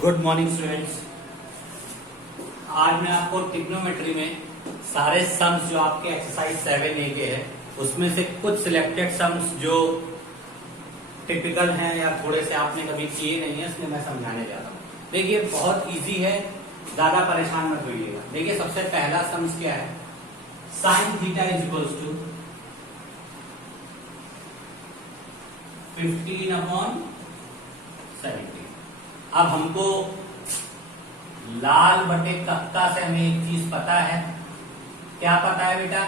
Good morning students. आज मैं आपको ट्रिग्नोमेट्री में सारे सम्स जो आपके एक्सरसाइज 7A के हैं उसमें से कुछ सिलेक्टेड सम्स जो टिपिकल हैं या थोड़े से आपने कभी किए नहीं है इसलिए मैं समझाने जा रहा हूँ। देखिए बहुत इजी है, ज्यादा परेशान मत होइएगा। देखिए सबसे पहला सम्स क्या है, sine theta is equals to 15/70। अब हमको लाल बटे कक्का से हमें एक चीज पता है। क्या पता है बेटा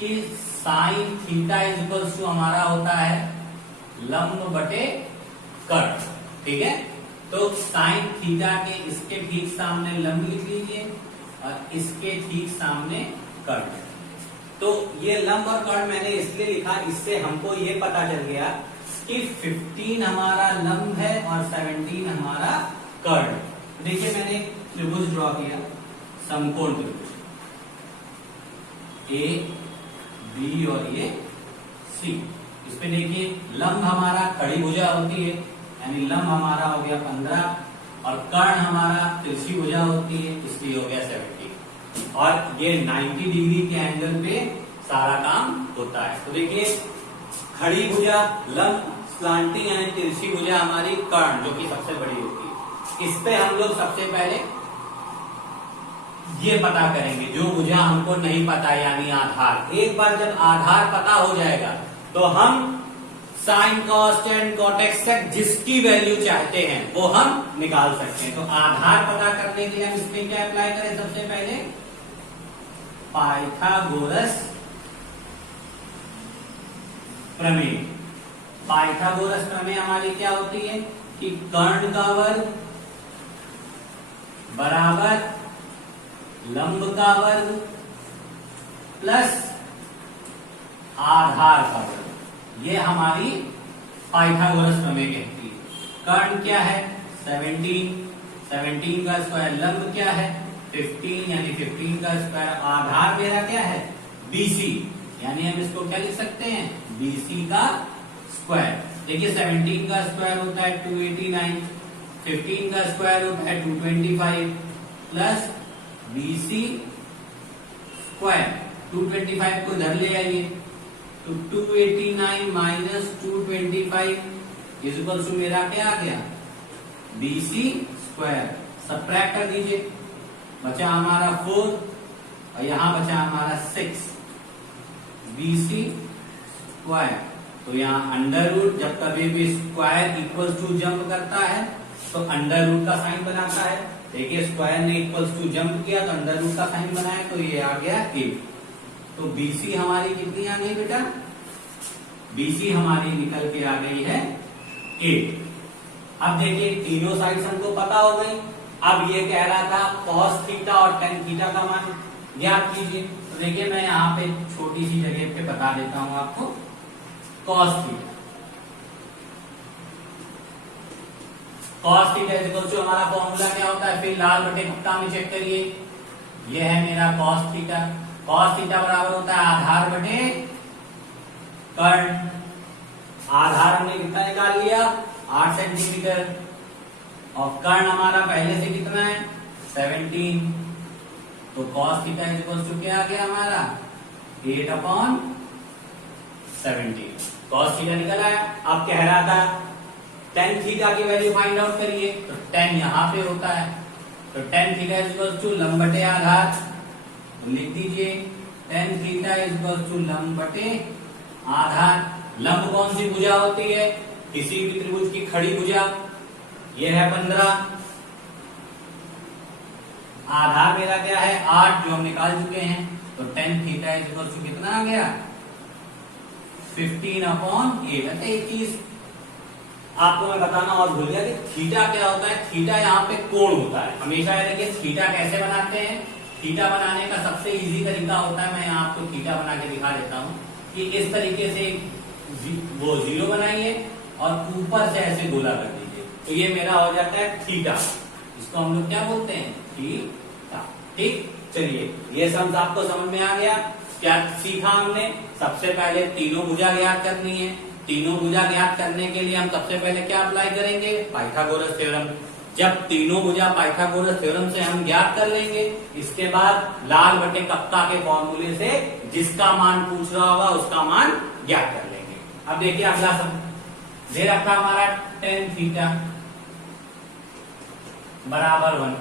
कि sine theta is equals to हमारा होता है लंब बटे कर्ण। ठीक है, तो साइन थीटा के इसके ठीक सामने लंब लिख लीजिए और इसके ठीक सामने कर्ण। तो ये लंब और कर्ण मैंने इसलिए लिखा, इससे हमको ये पता चल गया कि 15 हमारा लंब है और 17 हमारा कर्ण। देखिए मैंने एक त्रिभुज ड्रॉ किया, समकोण त्रिभुज ए बी और ये सी। इस पे देखिए लंब हमारा खड़ी भुजा होती है, यानी लंब हमारा हो गया 15 और कर्ण हमारा तिरछी भुजा होती है, इसलिए हो गया 70। और ये 90 डिग्री के एंगल पे सारा काम होता है। तो देखिए खड़ी भुजा लंब, स्लांटिंग यानी तिरछी भुजा हमारी कर्ण जो कि सबसे बड़ी होती है। इस पे हम लोग सबसे पहले ये पता करेंगे जो भुजा हमको नहीं पता यानी आधार। एक बार जब आधार पता हो जाएगा तो हम sine cos tan cot x जिसकी वैल्यू चाहते हैं वो हम निकाल सकते हैं। तो आधार पता करने के लिए हम इसमें क्या अप्लाई करें, सबसे पहले पाइथागोरस प्रमेय। पाइथागोरस प्रमेय हमारी क्या होती है कि कर्ण का वर्ग बराबर लंब का वर्ग प्लस आधार का वर्ग, ये हमारी पाइथागोरस प्रमेय कहती है। कर्ण क्या है 17 का स्क्वायर, लंब क्या है 15 यानी 15 का स्क्वायर, आधार मेरा क्या है BC यानी हम इसको क्या लिख सकते हैं BC का स्क्वायर। देखिए 17 का स्क्वायर होता है 289, 15 का स्क्वायर होता है 225 प्लस BC स्क्वायर। 225 को इधर ले आइए तो 289 माइनस 225 इज इक्वल टू मेरा क्या आ गया BC स्क्वायर। सब्ट्रैक्ट कर दीजिए, बचा हमारा 4 और यहां बचा हमारा 6 BC स्क्वायर। तो यहाँ अंडर रूट जब कभी भी स्क्वायर इक्वल्स टू जंप करता है तो अंडर रूट का साइन बनाता है। देखिए स्क्वायर ने इक्वल्स टू जंप किया तो अंडर रूट का साइन बनाया, तो ये आ गया 8। तो BC हमारी कितनी आ गई बेटा, BC हमारी निकल के आ गई है 8। अब देखिए तीनों साइड्स हमको पता हो गई। अब ये कह रहा था cos थीटा और tan थीटा का मान ज्ञात कीजिए। तो देखिए मैं यहाँ पे छोटी सी जगह पे बता देता हूँ आपको। cos थीटा हमारा फॉर्मूला क्या होता है, फिर लाल बटे कक्का में चेक करिए, ये है मेरा cos थीटा। cos थीटा बराबर होता है आधार बटे कर्ण। आधार हमने कितना निकाल लिया 8 सेंटीमीटर और कर्ण हमारा पहले से कितना है 17। तो cos theta is equal to क्या आ गया हमारा 8/17। cos थीटा निकल आया। अब कह रहा था tan थीटा की वैल्यू फाइंड आउट करिए, तो tan यहां पे होता है, तो tan theta is equal to लंब बटे आधार। तो लिख दीजिए tan theta is equal to लंब बटे आधार। लंब कौन सी भुजा होती है, किसी भी त्रिभुज की खड़ी भुजा, ये है 15। आधार मेरा क्या है 8 जो हम निकाल चुके हैं। तो tan theta is equal to कितना आ गया 15/8। अच्छा एक चीज आपको मैं बताना और भूल गया कि थीटा क्या होता है। थीटा यहाँ पे कोण होता है हमेशा। देखिए थीटा कैसे बनाते हैं, थीटा बनाने का सबसे इजी तरीका होता है, मैं यहाँ आपको थीटा बना के दिखा देता हूँ कि इस तरीके से वो 0 बनाइए और ऊपर से ऐसे गोला कर दीजिए, तो ये मेरा हो जाता है थीटा। इसको हम लोग क्या बोलते हैं थीटा। ठीक, चलिए ये सम्स आपको समझ में आ गया। क्या सीखा हमने, सबसे पहले तीनों भुजा ज्ञात करनी है, तीनों भुजा ज्ञात करने के लिए हम सबसे पहले क्या अप्लाई करेंगे? Pythagoras theorem. जब तीनों भुजा पाइथागोरस थ्योरम से हम ज्ञात कर लेंगे, इसके बाद लाल बटे कप्ता के फॉर्मूले से जिसका मान पूछ रहा होगा उसका मान ज्ञात कर लेंगे। अब देखिए अगला सब दे रखा हमारा tan थीटा बराबर 1,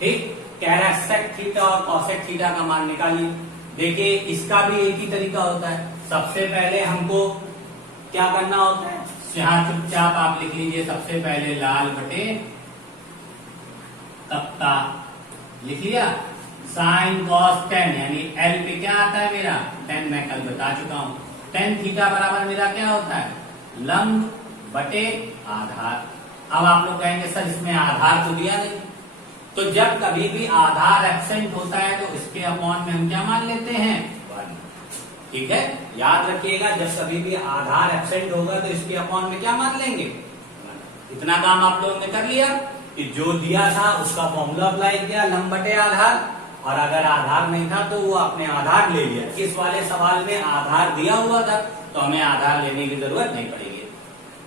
ठीक। कह रहा है sec थीटा और cosec थीटा का मान निकालिए। देखिए इसका भी एक ही तरीका होता है। सबसे पहले हमको क्या करना होता है? यहां चुपचाप आप लिख लीजिए, सबसे पहले लाल बटे कप्ता लिख लिया, साइन कॉस टेन, यानी एल पे क्या आता है मेरा? 10 मैं कल बता चुका हूं। tan थीटा बराबर मेरा क्या होता है? लंब बटे आधार। अब आप लोग कहेंगे सर इसमें आधार तो दिया नहीं, तो जब कभी भी आधार एब्सेंट होता है तो इसके अपॉन में हम क्या मान लेते हैं? 1। ठीक है, याद रखिएगा, जब कभी भी आधार एब्सेंट होगा तो इसके अपॉन में क्या मान लेंगे? 1। इतना काम आप लोगों ने कर लिया कि जो दिया था उसका फॉर्मूला अप्लाई किया, लंब बटे आधार, और अगर आधार नहीं था तो वो आपने आधार ले लिया। इस वाले सवाल में आधार दिया हुआ था तो हमें आधार लेने की जरूरत नहीं पड़ेगी।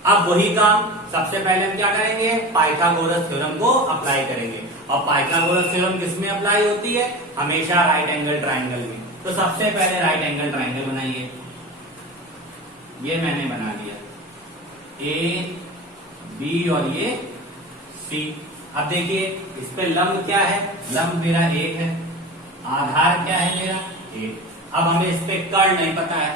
अब वही काम सबसे पहले हम क्या करेंगे? पाइथागोरस थ्योरम को अप्लाई करेंगे। और पाइथागोरस थ्योरम किसमें अप्लाई होती है? हमेशा राइट एंगल ट्राइंगल में। तो सबसे पहले राइट एंगल ट्राइंगल बनाइए। ये मैंने बना दिया, ए बी और ये सी। अब देखिए इस पे लंब क्या है? लंब मेरा 1 है, आधार क्या है मेरा? 1। अब हमें इस पे कर्ण नहीं पता है।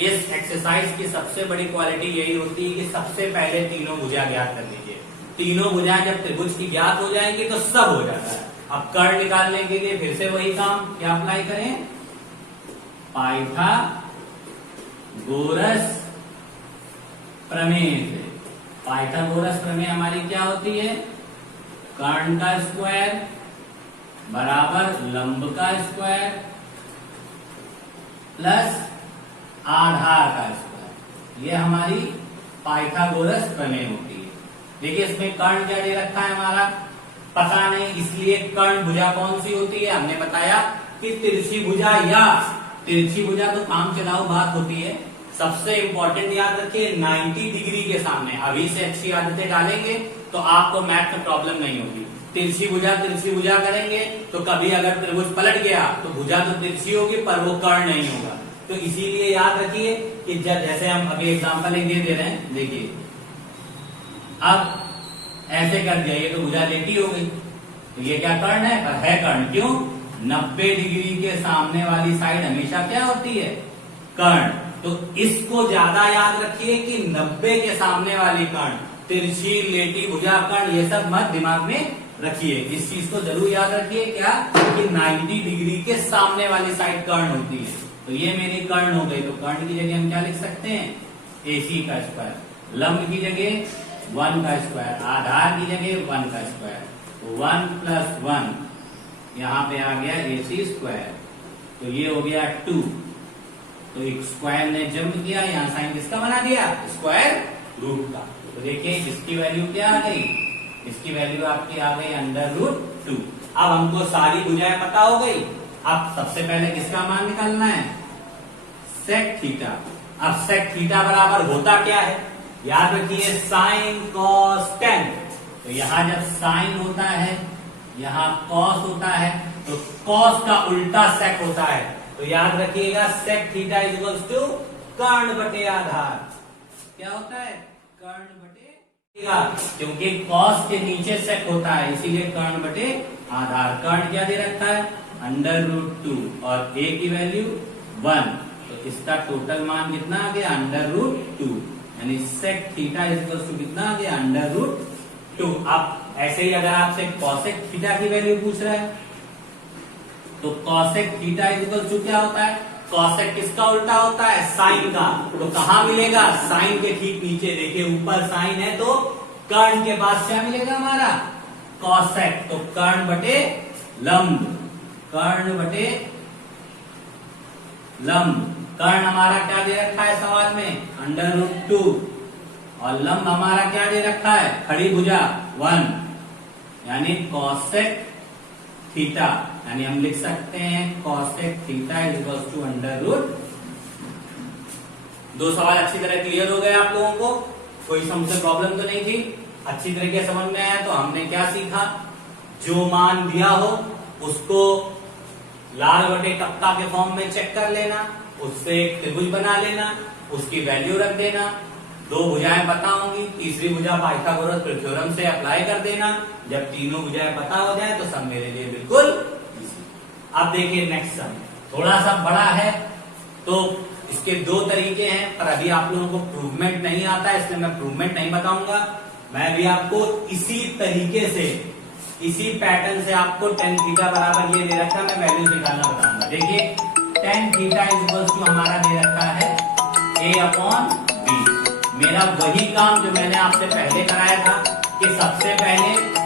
इस एक्सरसाइज की सबसे बड़ी क्वालिटी यही होती है कि सबसे पहले तीनों भुजा ज्ञात कर लीजिए। तीनों भुजा जब त्रिभुज की ज्ञात हो जाएंगी तो सब हो जाता है। अब कर्ण निकालने के लिए फिर से वही काम क्या अप्लाई करें? पाइथागोरस प्रमेय से। पाइथागोरस प्रमेय हमारी क्या होती है? कर्ण का स्क्वायर बराबर लंब का स्क्वायर प्लस आधार का स्क्वायर। ये हमारी पाइथागोरस प्रमेय होती है। देखिए इसमें कर्ण क्या दे रखा है हमारा? पता नहीं, इसलिए कर्ण भुजा कौन सी होती है? हमने बताया कि तिरछी भुजा, या तिरछी भुजा तो काम चलाओ बात होती है। सबसे इंपॉर्टेंट याद रखिए 90 डिग्री के सामने। अभी से अच्छी आदतें डालेंगे तो आपको मैथ में प्रॉब्लम नहीं होगी। तिरछी भुजा करेंगे तो कभी अगर त्रिभुज पलट गया तो भुजा तो तिरछी होगी पर वो कर्ण नहीं होगा। तो इसीलिए याद रखिए कि जैसे हम अभी एग्जांपल एक दे रहे हैं, देखिए अब ऐसे कर दिया, ये तो भुजा लेटी हो गई, तो ये क्या कर्ण है? पर है कर्ण। क्यों? 90 डिग्री के सामने वाली साइड हमेशा क्या होती है? कर्ण। तो इसको ज्यादा याद रखिए कि 90 के सामने वाली कर्ण, तिरछी लेटी भुजा कर्ण, ये सब मत दिमाग में रखिए। इस चीज को जरूर याद रखिए क्या कि 90 डिग्री के सामने वाली साइड कर्ण होती है। तो ये मेरी कर्ण हो गई, तो कर्ण की जगह हम क्या लिख सकते हैं? AC का स्क्वायर, लंब की जगह 1 का स्क्वायर, आधार की जगह 1 का स्क्वायर, तो 1 + 1 यहाँ पे आ गया AC स्क्वायर, तो ये हो गया 2। तो एक स्क्वायर ने जंप किया, यहाँ साइन किसका बना दिया? स्क्वायर रूट का। तो देखिए इसकी वैल्यू क्या आ गई? इसकी वैल्यू आपकी आ गई √2। अब हमको सारी भुजाएं पता हो गई। अब सबसे पहले किसका मान निकालना है? Sec theta. अब सेक थीटा बराबर होता क्या है? याद रखिए साइन कॉस टेन। तो यहां जब साइन होता है, यहां कॉस होता है, तो कॉस का उल्टा सेक होता है। तो याद रखिएगा सेक थीटा = कर्ण बटे आधार। क्या होता है? कर्ण बटे, क्योंकि कॉस के नीचे सेक होता है इसीलिए कर्ण बटे आधार। कर्ण क्या दे रखा है? √2 और a की वैल्यू 1। तो इसका टोटल मान कितना आ गया? √2, यानी सेक थीटा = कितना आ गया? √2। अब ऐसे ही अगर आपसे कॉसेक थीटा की वैल्यू पूछ रहा है तो कॉसेक थीटा = क्या होता है? कॉसेक किसका उल्टा होता है? साइन का। तो कहां मिलेगा? साइन के ठीक नीचे। देखिए ऊपर साइन है तो कर्ण के पास क्या मिलेगा हमारा? कॉसेक। तो कर्ण बटे लंब, कर्ण बटे लंब। कर्ण हमारा क्या दे रखा है सवाल में? √2, और लंब हमारा क्या दे रखा है? खड़ी भुजा 1, यानी कॉसेक थीटा। यानी हम लिख सकते हैं कॉसेक थीटा = √2। दो सवाल अच्छी तरह क्लियर हो गए आप लोगों को, कोई समझ प्रॉब्लम तो नहीं थी, अच्छी तरीके से समझ में आया। तो हमने क्या सीखा, जो मान दिया हो उसको लाल बटे टपका के फॉर्म में चेक कर लेना, उससे एक त्रिभुज बना लेना, उसकी वैल्यू रख देना, दो भुजाएं पता होंगी, तीसरी भुजा पाइथागोरस थ्योरम से अप्लाई कर देना। जब तीनों भुजाएं पता हो जाए तो सब मेरे लिए बिल्कुल इजी। अब देखिए नेक्स्ट सम थोड़ा सा बड़ा है, तो इसके दो तरीके हैं, पर अभी आप लोगों को प्रूवमेंट नहीं आता है, इसलिए मैं प्रूवमेंट नहीं बताऊंगा। मैं भी आपको इसी तरीके से, इसी पैटर्न से आपको tan थीटा बराबर ये दे रखा है, मैं वैल्यू निकालना बताऊंगा। देखिए tan थीटा इक्वल्स टू हमारा दे रखा है a/b। मेरा वही काम जो मैंने आपसे पहले कराया था कि सबसे पहले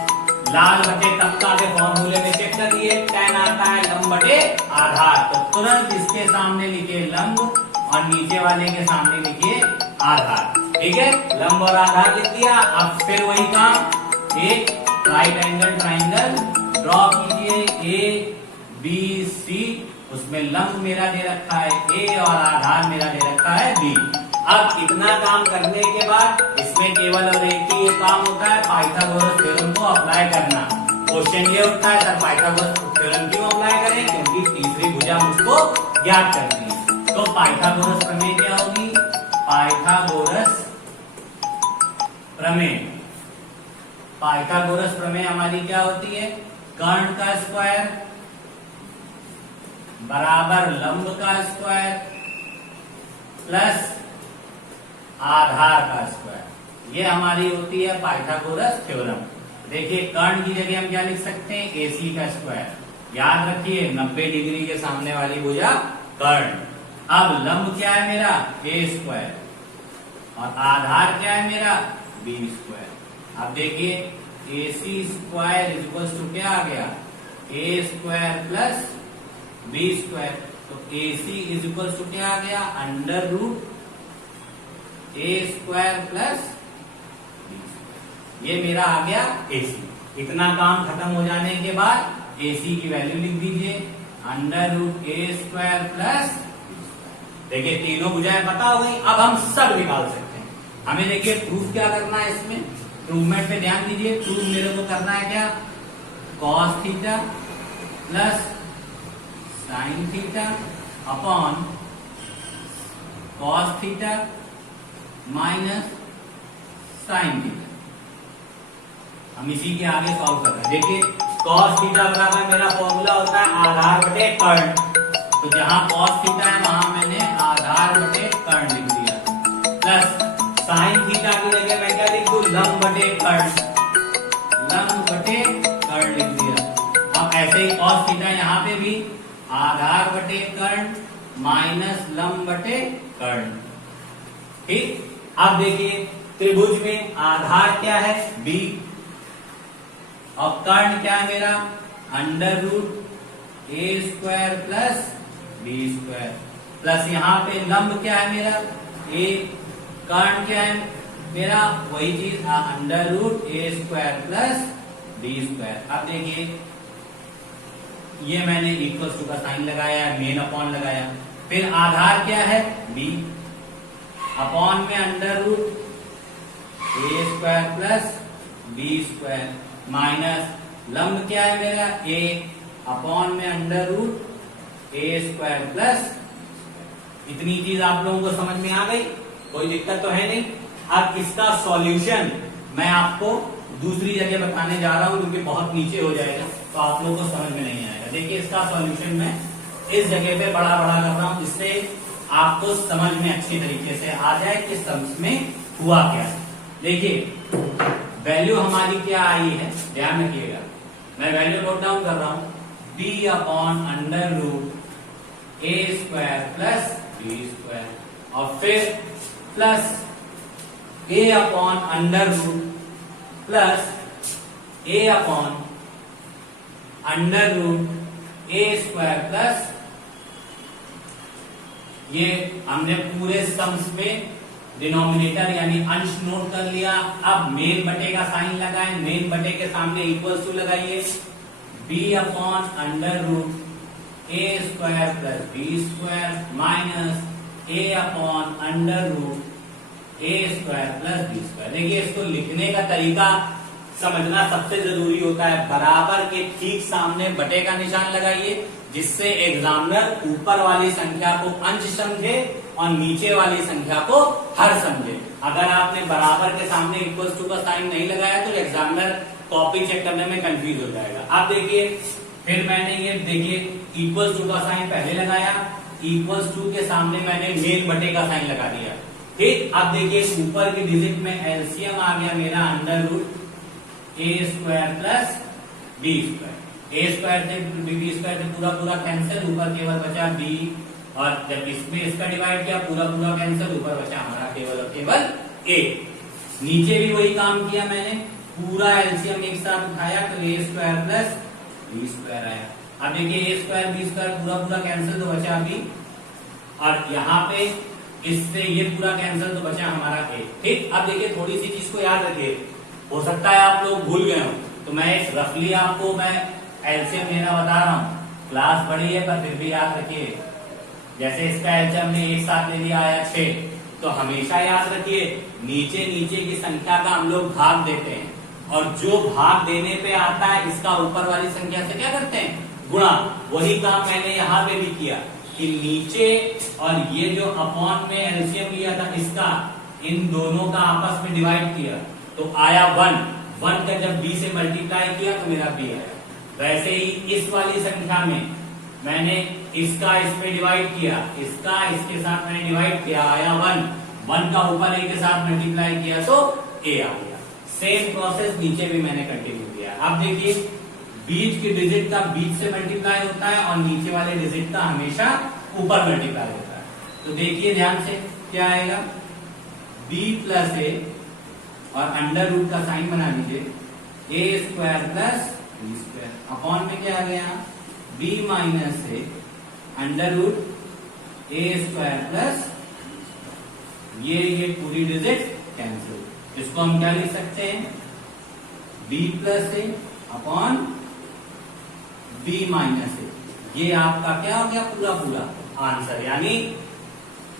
लाल बटे टपका के फॉर्मूले में चेक कर लिए, tan आता है लंब बटे आधार, तो तुरंत इसके सामने लिखिए लंब और नीचे वाले के सामने लिखिए आधार। ठीक है, लंब और आधार लिख दिया। अब फिर वही काम, एक राइट एंगल ट्राइंगल ड्रॉ कीजिए ए बी सी, उसमें लंब मेरा दे रखा है ए और आधार मेरा दे रखा है बी। अब इतना काम करने के बाद इसमें केवल और एक ही काम होता है, पाइथागोरस थ्योरम को अप्लाई करना। क्वेश्चन ये उठता है सर पाइथागोरस थ्योरम क्यों अप्लाई करें, क्योंकि तीसरी भुजा मुझको ज्ञात करनी है। तो पाइथागोरस प्रमेय क्या होगी, पाइथागोरस प्रमेय, पाइथागोरस प्रमेय हमारी क्या होती है, कर्ण का स्क्वायर बराबर लंब का स्क्वायर प्लस आधार का स्क्वायर, ये हमारी होती है पाइथागोरस थ्योरम। देखिए कर्ण की जगह हम क्या लिख सकते हैं, AC का स्क्वायर, याद रखिए 90 डिग्री के सामने वाली भुजा कर्ण। अब लंब क्या है मेरा a स्क्वायर और आधार क्या है मेरा b स्क्वायर। अब देखिए AC स्क्वायर इक्वल्स टू क्या आ गया, a square plus b square, तो AC इज इक्वल्स टू क्या आ गया, under root a square plus b square, ये मेरा आ गया AC। इतना काम खत्म हो जाने के बाद AC की वैल्यू लिख दीजिए, under root a square plus b square. देखिए तीनों भुजाएं पता हो गई, अब हम सब निकाल सकते हैं। हमें देखिए प्रूफ क्या करना है, इसमें प्रूवमेंट पे ध्यान दीजिए। प्रूफ मेरे को करना है क्या, cos theta plus sin theta upon cos theta minus sin theta. हम इसी के आगे सॉल्व कर रहे हैं। देखिए cos थीटा बराबर मेरा फॉर्मूला होता है आधार बटे कर्ण, तो जहां cos थीटा है वहां मैंने आधार बटे कर्ण लिख दिया, प्लस sin थीटा की जगह मैं क्या लिख दूं, लंब बटे कर्ण, लंब बटे कर्ण लिख दिया। अब ऐसे ही cos थीटा यहाँ पे भी आधार बटे कर्ण माइनस लंब बटे कर्ण। ठीक, अब देखिए त्रिभुज में आधार क्या है b और कर्ण क्या है मेरा under root a square plus b square, plus यहाँ पे लंब क्या है मेरा a, कर्ण क्या है मेरा वही चीज under root a square plus b square. अब देखिए ये मैंने इक्वल टू का साइन लगाया, मेन अपॉन लगाया, फिर आधार क्या है b, अपॉन में under root a square plus b square minus लंब क्या है मेरा a, अपॉन में under root a square plus. इतनी चीज आप लोगों को समझ में आ गई, कोई दिक्कत तो है नहीं। अब इसका सॉल्यूशन मैं आपको दूसरी जगह बताने जा रहा हूं, क्योंकि बहुत नीचे हो जाएगा तो आप लोगों को समझ में नहीं आएगा। देखिए इसका सॉल्यूशन मैं इस जगह पे बड़ा बड़ा कर रहा हूं, जिससे आपको समझ में अच्छी तरीके से आ जाए कि समझ में हुआ क्या है। देखिए वैल्यू हमारी क्या आई है, ध्यान रखिएगा, मैं वैल्यू नोट डाउन कर रहा हूं, b upon under root a square plus b square और फिर plus a upon under root plus a upon under root a square plus, ये हमने पूरे सम्स में डिनोमिनेटर यानी अंश नोट कर लिया। अब मेन बटे का साइन लगाएं, मेन बटे के सामने इक्वल टू लगाइए, b upon under root a square plus b square minus a upon under root A square plus B square. देखिए इसको लिखने का तरीका समझना सबसे जरूरी होता है। बराबर के ठीक सामने बटे का निशान लगाइए, जिससे एग्जामिनर ऊपर वाली संख्या को अंश समझे और नीचे वाली संख्या को हर समझे। अगर आपने बराबर के सामने इक्वल टू का साइन नहीं लगाया तो एग्जामिनर कॉपी चेक करने में कंफ्यूज हो जाएगा। आप देखिए, फिर मैंने ये देखिए इक्वल टू का साइन पहले लगाया, इक्वल टू के सामने मैंने मेन बटे का साइन लगा दिया। ठीक, अब देखिए ऊपर की डिजिट में एलसीएम आ गया मेरा अंडर रूट ए स्क्वायर प्लस बी स्क्वायर। ए स्क्वायर से बी स्क्वायर से पूरा पूरा कैंसिल, ऊपर केवल बचा बी, और जब इसमें इसका डिवाइड किया पूरा पूरा कैंसिल, ऊपर बचा हमारा केवल और केवल ए। नीचे भी वही काम किया मैंने, पूरा एलसीएम एक साथ उठाया तो ए स्क्वायर प्लस बी स्क्वायर आया। अब देखिए ए स्क्वायर बी स्क्वायर पूरा पूरा कैंसिल तो बचा बी, और यहाँ पे इससे ये पूरा कैंसिल तो बचा हमारा ए। ठीक, अब देखिए थोड़ी सी चीज को याद रखिए, हो सकता है आप लोग भूल गए हो, तो मैं एक रफली आपको मैं एलसीएम लेना बता रहा हूँ। क्लास बड़ी है पर फिर भी याद रखिए। जैसे इसका एलसीएम ने एक साथ ले लिया आया 6, तो हमेशा याद रखिए नीचे नीचे की संख्या का हम लोग भाग देते हैं, और जो भाग देने पे आता है इसका ऊपर वाली संख्या से क्या करते हैं, गुणा। वही काम मैंने यहाँ पे भी किया कि नीचे और ये जो अपॉन में एलसीएम लिया था इसका, इन दोनों का आपस में डिवाइड किया तो आया 1। 1 का जब b से मल्टीप्लाई किया तो मेरा b आया। वैसे ही इस वाली संख्या में मैंने इसका इसमें डिवाइड किया, इसका इसके साथ मैंने डिवाइड किया, आया 1। 1 का ऊपर a के साथ मल्टीप्लाई किया तो a आ गया। सेम प्रोसेस नीचे भी मैंने कंटिन्यू किया। अब देखिए बीच की डिजिट का बीच से मल्टीप्लाई होता है और नीचे वाले डिजिट का हमेशा ऊपर मल्टीप्लाई होता है। तो देखिए ध्यान से क्या आएगा, b प्लस ए और अंडर रूट का साइन बना लीजिए A square plus B square, upon में क्या आ गया b minus A under root A square plus, ये पूरी डिजिट कैंसिल। इसको हम क्या लिख सकते हैं, b प्लस ए अपॉन b माइनस ए। ये आपका क्या हो गया पूरा पूरा आंसर, यानी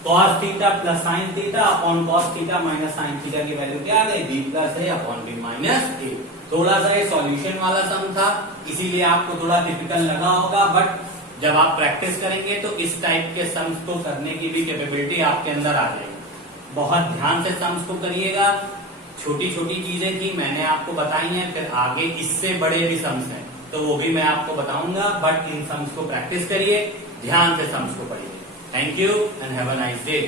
cos theta plus sine theta upon cos theta minus sine theta की वैल्यू क्या आ गई, b प्लस ए अपॉन b माइनस ए। थोड़ा सा ये सॉल्यूशन वाला सम था, इसीलिए आपको थोड़ा डिफिकल्ट लगा होगा, बट जब आप प्रैक्टिस करेंगे तो इस टाइप के सम्स को करने की भी कैपेबिलिटी आपके अंदर आ जाएगी। बहुत ध्यान से सम्स को करिएगा। छोटी छोटी चीजें थी मैंने आपको बताई हैं, फिर आगे इससे बड़े भी सम्स हैं तो वो भी मैं आपको बताऊंगा, बट इन सम्स को प्रैक्टिस करिए, ध्यान से सम्स को पढ़िए। Thank you and have a nice day.